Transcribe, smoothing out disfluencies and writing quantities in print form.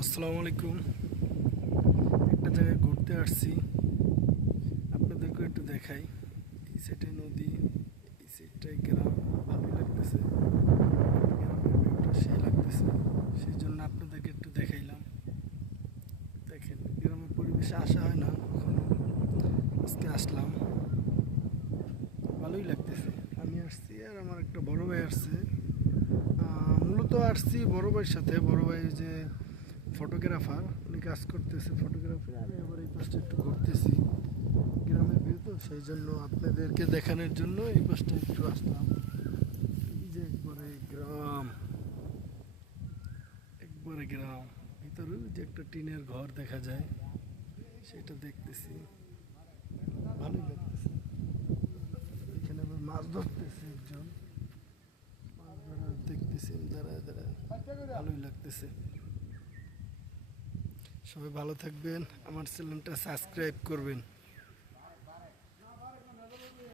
আসসালামু আলাইকুম। একটা জায়গায় ঘুরতে আসছি, আপনাদেরকে একটু দেখাই। এই সাইডে নদী, এই সাইডটায় গ্রাম, ভালোই লাগতেছে। গ্রামের ভিউটা সেই লাগতেছে, সেই জন্য আপনাদেরকে একটু দেখাইলাম। দেখেন, গ্রামের পরিবেশে আসা হয় না কখনো, আজকে আসলাম, ভালোই লাগতেছে। আমি আসছি আর আমার একটা বড় ভাই আসছে। মূলত আসছি বড় ভাইয়ের সাথে। বড় ভাই যে ফটোগ্রাফার, উনি কাজ করতেছে ফটোগ্রাফি। আমি আবার এই পাশটা একটু ঘুরতেছি, গ্রামের ভিউ তো, সেই জন্য আপনাদেরকে দেখানোর জন্য এই পাশটা একটু আসলাম। এই যে একবারে গ্রাম, একবারে গ্রাম, ভিতরে যে একটা টিনের ঘর দেখা যায়, সেটা দেখতেছি, ভালোই লাগতেছে। এখানে আবার মাছ ধরতেছে একজন, মাছ ধরা দেখতেছি দাঁড়ায় দাঁড়ায়, ভালোই লাগতেছে। সবাই ভালো থাকবেন, আমার চ্যানেলটা সাবস্ক্রাইব করবেন।